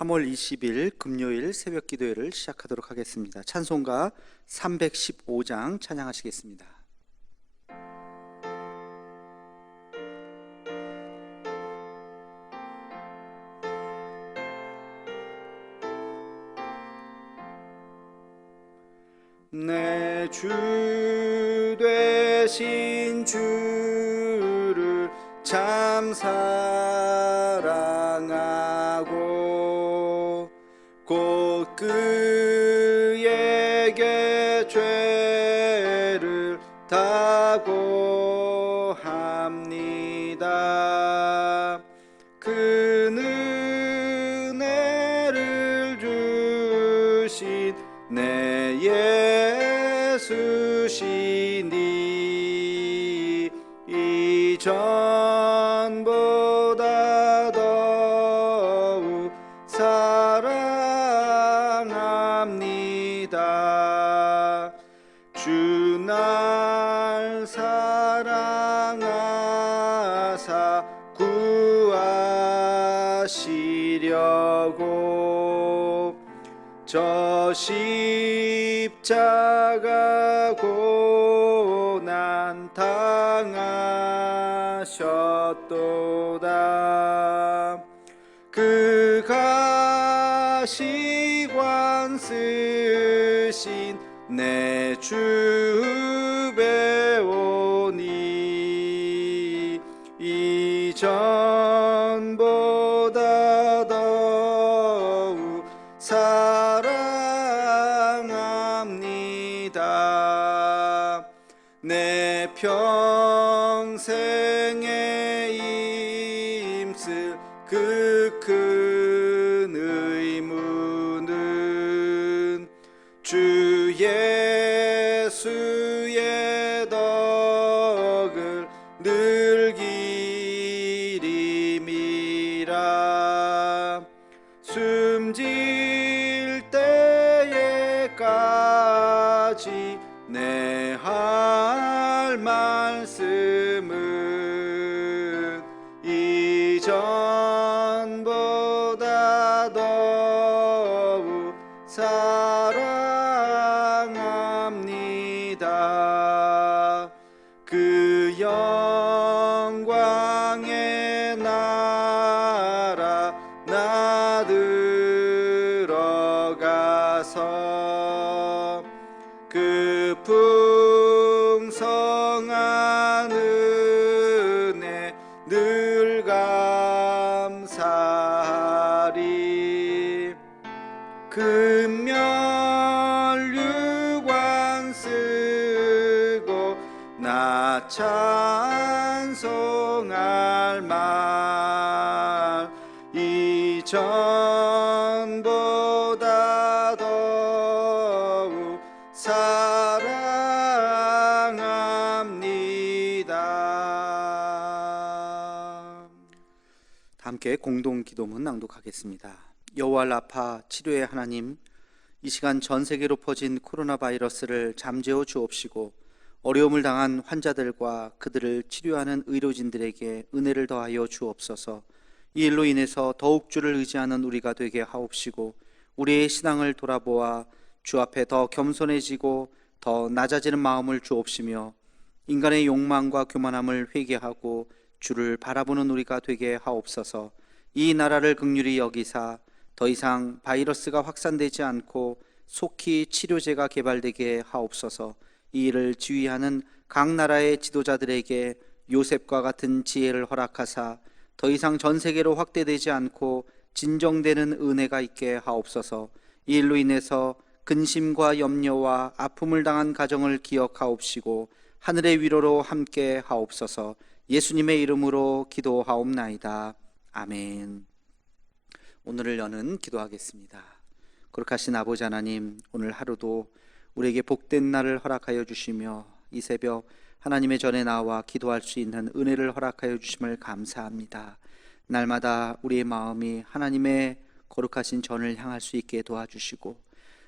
3월 20일 금요일 새벽 기도회를 시작하도록 하겠습니다. 찬송가 315장 찬양하시겠습니다. 내 주 되신 주를 참 사랑하고 곧 그에게 죄를 다고 합니다. 그 은혜를 주신 내 예수시니 이전보다 더욱 사랑합니다. 주 날 사랑하사 구하시려고 저 십자가 고난 당하셨도다. 그 가시관 쓰신 내 주 배우니 이전보다 더욱 사랑합니다. 내 평생에 힘쓸 그 큰 의무는 주 예수의 덕을 늘 기림이라. 숨질 때에까지 내 할 말씀은 이전보다 더욱 사랑합니다. 그 영광의 나라 나 들어가서 그 풍성한 은혜 늘 감사하리. 금면류관 쓰고 나 찬송할 말 이전보다 더욱 사랑합니다. 함께 공동 기도문 낭독하겠습니다. 여호와 라파 치료의 하나님, 이 시간 전 세계로 퍼진 코로나 바이러스를 잠재워 주옵시고 어려움을 당한 환자들과 그들을 치료하는 의료진들에게 은혜를 더하여 주옵소서. 이 일로 인해서 더욱 주를 의지하는 우리가 되게 하옵시고 우리의 신앙을 돌아보아 주 앞에 더 겸손해지고 더 낮아지는 마음을 주옵시며 인간의 욕망과 교만함을 회개하고 주를 바라보는 우리가 되게 하옵소서. 이 나라를 긍휼히 여기사 더 이상 바이러스가 확산되지 않고 속히 치료제가 개발되게 하옵소서. 이 일을 지휘하는 각 나라의 지도자들에게 요셉과 같은 지혜를 허락하사 더 이상 전 세계로 확대되지 않고 진정되는 은혜가 있게 하옵소서. 이 일로 인해서 근심과 염려와 아픔을 당한 가정을 기억하옵시고 하늘의 위로로 함께 하옵소서. 예수님의 이름으로 기도하옵나이다. 아멘. 오늘을 여는 기도하겠습니다. 거룩하신 아버지 하나님, 오늘 하루도 우리에게 복된 날을 허락하여 주시며 이 새벽 하나님의 전에 나와 기도할 수 있는 은혜를 허락하여 주심을 감사합니다. 날마다 우리의 마음이 하나님의 거룩하신 전을 향할 수 있게 도와주시고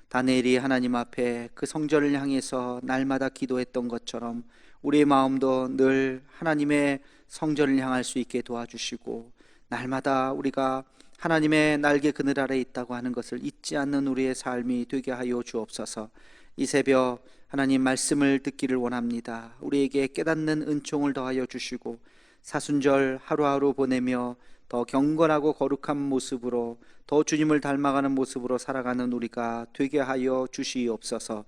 다니엘이 하나님 앞에 그 성전을 향해서 날마다 기도했던 것처럼 우리의 마음도 늘 하나님의 성전을 향할 수 있게 도와주시고 날마다 우리가 하나님의 날개 그늘 아래 있다고 하는 것을 잊지 않는 우리의 삶이 되게 하여 주옵소서. 이 새벽 하나님 말씀을 듣기를 원합니다. 우리에게 깨닫는 은총을 더하여 주시고 사순절 하루하루 보내며 더 경건하고 거룩한 모습으로 더 주님을 닮아가는 모습으로 살아가는 우리가 되게 하여 주시옵소서.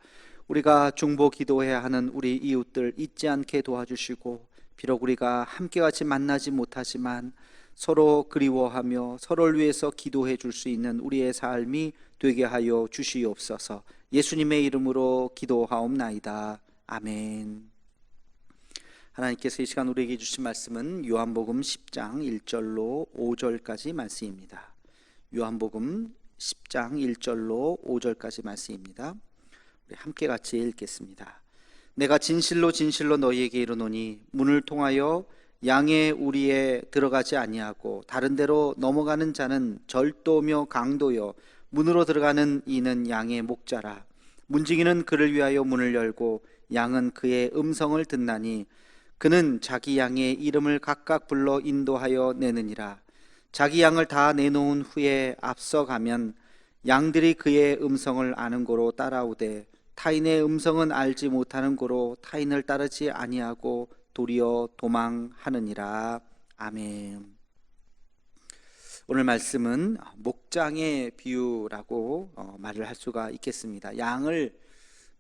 우리가 중보 기도해야 하는 우리 이웃들 잊지 않게 도와주시고, 비록 우리가 함께같이 만나지 못하지만 서로 그리워하며 서로를 위해서 기도해 줄 수 있는 우리의 삶이 되게 하여 주시옵소서. 예수님의 이름으로 기도하옵나이다. 아멘. 하나님께서 이 시간 우리에게 주신 말씀은 요한복음 10장 1절로 5절까지 말씀입니다. 요한복음 10장 1절로 5절까지 말씀입니다. 우리 함께 같이 읽겠습니다. 내가 진실로 진실로 너희에게 이르노니 문을 통하여 양의 우리에 들어가지 아니하고 다른 데로 넘어가는 자는 절도며 강도요 문으로 들어가는 이는 양의 목자라. 문지기는 그를 위하여 문을 열고 양은 그의 음성을 듣나니 그는 자기 양의 이름을 각각 불러 인도하여 내느니라. 자기 양을 다 내놓은 후에 앞서가면 양들이 그의 음성을 아는 고로 따라오되 타인의 음성은 알지 못하는 고로 타인을 따르지 아니하고 도리어 도망하느니라. 아멘. 오늘 말씀은 목장의 비유라고 말을 할 수가 있겠습니다. 양을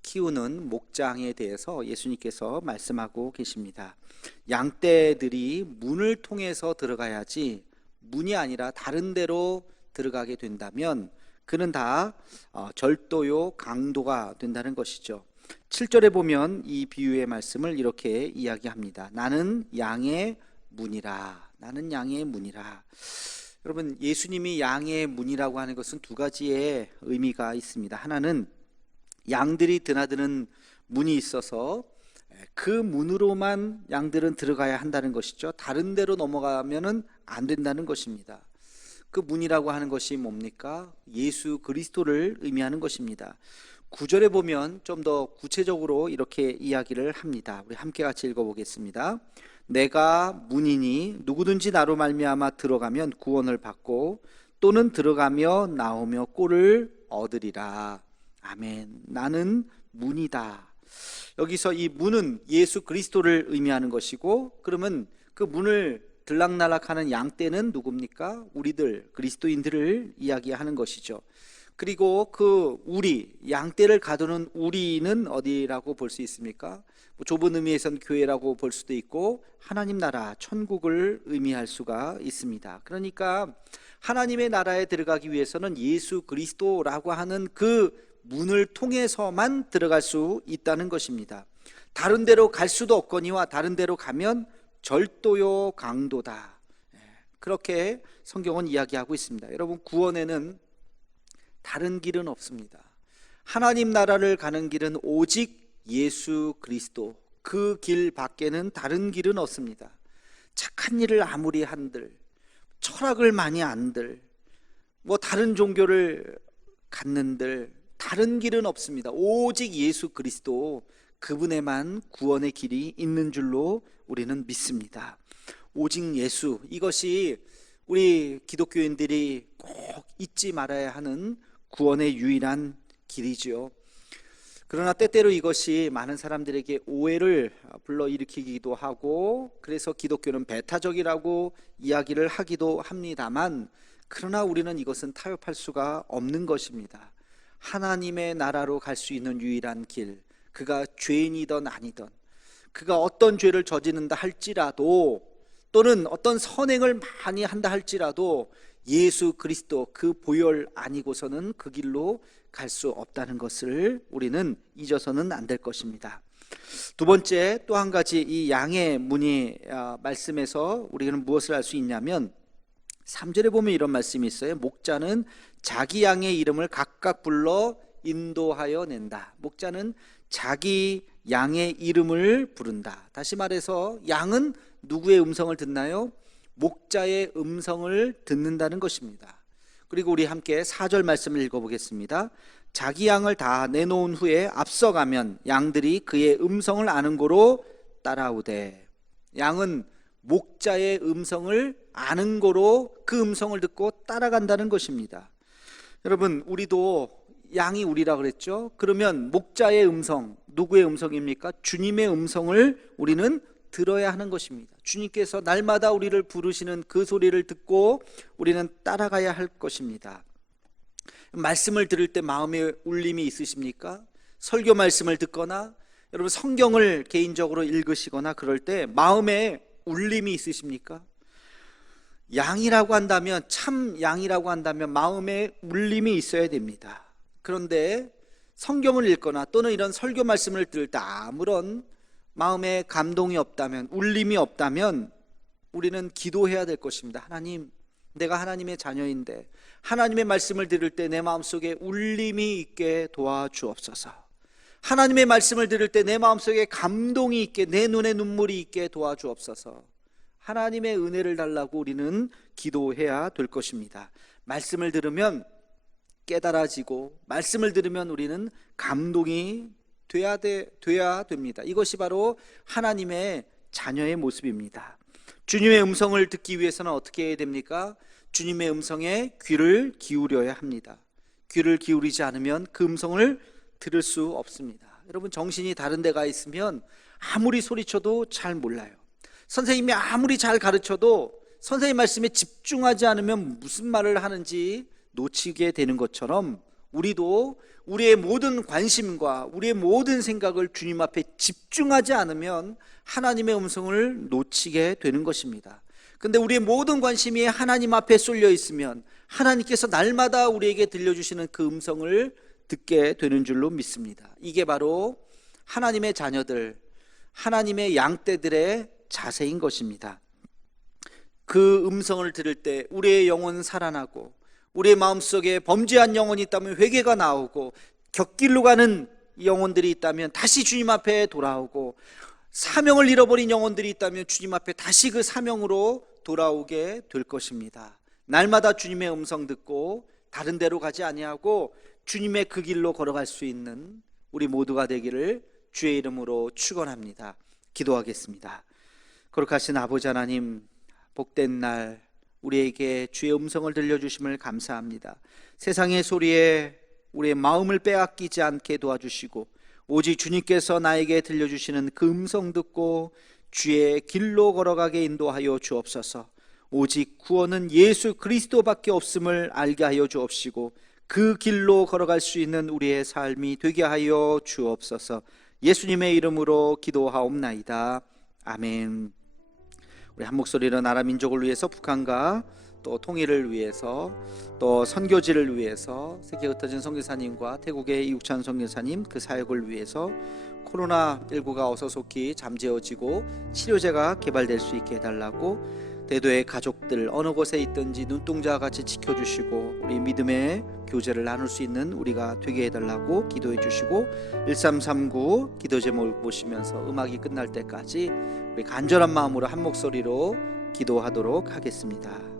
키우는 목장에 대해서 예수님께서 말씀하고 계십니다. 양떼들이 문을 통해서 들어가야지 문이 아니라 다른 데로 들어가게 된다면 그는 다 절도요 강도가 된다는 것이죠. 7절에 보면 이 비유의 말씀을 이렇게 이야기합니다. 나는 양의 문이라. 나는 양의 문이라. 여러분, 예수님이 양의 문이라고 하는 것은 두 가지의 의미가 있습니다. 하나는 양들이 드나드는 문이 있어서 그 문으로만 양들은 들어가야 한다는 것이죠. 다른 데로 넘어가면은 안 된다는 것입니다. 그 문이라고 하는 것이 뭡니까? 예수 그리스도를 의미하는 것입니다. 9절에 보면 좀 더 구체적으로 이렇게 이야기를 합니다. 우리 함께 같이 읽어보겠습니다. 내가 문이니 누구든지 나로 말미암아 들어가면 구원을 받고 또는 들어가며 나오며 꼴을 얻으리라. 아멘. 나는 문이다. 여기서 이 문은 예수 그리스도를 의미하는 것이고, 그러면 그 문을 들락날락하는 양떼는 누굽니까? 우리들 그리스도인들을 이야기하는 것이죠. 그리고 그 우리 양떼를 가두는 우리는 어디라고 볼 수 있습니까? 좁은 의미에선 교회라고 볼 수도 있고 하나님 나라 천국을 의미할 수가 있습니다. 그러니까 하나님의 나라에 들어가기 위해서는 예수 그리스도라고 하는 그 문을 통해서만 들어갈 수 있다는 것입니다. 다른 데로 갈 수도 없거니와 다른 데로 가면 절도요 강도다. 그렇게 성경은 이야기하고 있습니다. 여러분, 구원에는 다른 길은 없습니다. 하나님 나라를 가는 길은 오직 예수 그리스도, 그 길 밖에는 다른 길은 없습니다. 착한 일을 아무리 한들, 철학을 많이 안들, 다른 종교를 갖는들, 다른 길은 없습니다. 오직 예수 그리스도, 그분에만 구원의 길이 있는 줄로 우리는 믿습니다. 오직 예수, 이것이 우리 기독교인들이 꼭 잊지 말아야 하는 구원의 유일한 길이지요. 그러나 때때로 이것이 많은 사람들에게 오해를 불러일으키기도 하고, 그래서 기독교는 배타적이라고 이야기를 하기도 합니다만, 그러나 우리는 이것은 타협할 수가 없는 것입니다. 하나님의 나라로 갈 수 있는 유일한 길, 그가 죄인이든 아니든, 그가 어떤 죄를 저지른다 할지라도, 또는 어떤 선행을 많이 한다 할지라도 예수 그리스도 그 보혈 아니고서는 그 길로 갈 수 없다는 것을 우리는 잊어서는 안 될 것입니다. 두 번째, 또 한 가지 이 양의 문의 말씀에서 우리는 무엇을 알 수 있냐면 3절에 보면 이런 말씀이 있어요. 목자는 자기 양의 이름을 각각 불러 인도하여 낸다. 목자는 자기 양의 이름을 부른다. 다시 말해서 양은 누구의 음성을 듣나요? 목자의 음성을 듣는다는 것입니다. 그리고 우리 함께 4절 말씀을 읽어보겠습니다. 자기 양을 다 내놓은 후에 앞서가면 양들이 그의 음성을 아는 고로 따라오되. 양은 목자의 음성을 아는 거로 그 음성을 듣고 따라간다는 것입니다. 여러분, 우리도 양이 우리라 그랬죠? 그러면 목자의 음성, 누구의 음성입니까? 주님의 음성을 우리는 들어야 하는 것입니다. 주님께서 날마다 우리를 부르시는 그 소리를 듣고 우리는 따라가야 할 것입니다. 말씀을 들을 때 마음에 울림이 있으십니까? 설교 말씀을 듣거나 여러분 성경을 개인적으로 읽으시거나 그럴 때 마음에 울림이 있으십니까? 양이라고 한다면, 참 양이라고 한다면 마음에 울림이 있어야 됩니다. 그런데 성경을 읽거나 또는 이런 설교 말씀을 들을 때 아무런 마음에 감동이 없다면, 울림이 없다면 우리는 기도해야 될 것입니다. 하나님, 내가 하나님의 자녀인데 하나님의 말씀을 들을 때 내 마음속에 울림이 있게 도와주옵소서. 하나님의 말씀을 들을 때 내 마음속에 감동이 있게, 내 눈에 눈물이 있게 도와주옵소서. 하나님의 은혜를 달라고 우리는 기도해야 될 것입니다. 말씀을 들으면 깨달아지고, 말씀을 들으면 우리는 감동이 돼야 됩니다. 이것이 바로 하나님의 자녀의 모습입니다. 주님의 음성을 듣기 위해서는 어떻게 해야 됩니까? 주님의 음성에 귀를 기울여야 합니다. 귀를 기울이지 않으면 그 음성을 들을 수 없습니다. 여러분, 정신이 다른 데가 있으면 아무리 소리쳐도 잘 몰라요. 선생님이 아무리 잘 가르쳐도 선생님 말씀에 집중하지 않으면 무슨 말을 하는지 놓치게 되는 것처럼, 우리도 우리의 모든 관심과 우리의 모든 생각을 주님 앞에 집중하지 않으면 하나님의 음성을 놓치게 되는 것입니다. 그런데 우리의 모든 관심이 하나님 앞에 쏠려 있으면 하나님께서 날마다 우리에게 들려주시는 그 음성을 듣게 되는 줄로 믿습니다. 이게 바로 하나님의 자녀들, 하나님의 양떼들의 자세인 것입니다. 그 음성을 들을 때 우리의 영혼은 살아나고, 우리의 마음속에 범죄한 영혼이 있다면 회개가 나오고, 곁길로 가는 영혼들이 있다면 다시 주님 앞에 돌아오고, 사명을 잃어버린 영혼들이 있다면 주님 앞에 다시 그 사명으로 돌아오게 될 것입니다. 날마다 주님의 음성 듣고 다른 데로 가지 아니하고 주님의 그 길로 걸어갈 수 있는 우리 모두가 되기를 주의 이름으로 축원합니다. 기도하겠습니다. 거룩하신 아버지 하나님, 복된 날 우리에게 주의 음성을 들려주심을 감사합니다. 세상의 소리에 우리의 마음을 빼앗기지 않게 도와주시고, 오직 주님께서 나에게 들려주시는 그 음성 듣고 주의 길로 걸어가게 인도하여 주옵소서. 오직 구원은 예수 그리스도밖에 없음을 알게 하여 주옵시고, 그 길로 걸어갈 수 있는 우리의 삶이 되게 하여 주옵소서. 예수님의 이름으로 기도하옵나이다. 아멘. 우리 한 목소리로 나라 민족을 위해서, 북한과 또 통일을 위해서, 또 선교지를 위해서, 세계 흩어진 선교사님과 태국의 이욱찬 선교사님 그 사역을 위해서 코로나19가 어서 속히 잠재워지고 치료제가 개발될 수 있게 해달라고, 대도의 가족들 어느 곳에 있든지 눈동자와 같이 지켜주시고 우리 믿음의 교제를 나눌 수 있는 우리가 되게 해달라고 기도해 주시고, 1339 기도 제목을 보시면서 음악이 끝날 때까지 우리 간절한 마음으로 한 목소리로 기도하도록 하겠습니다.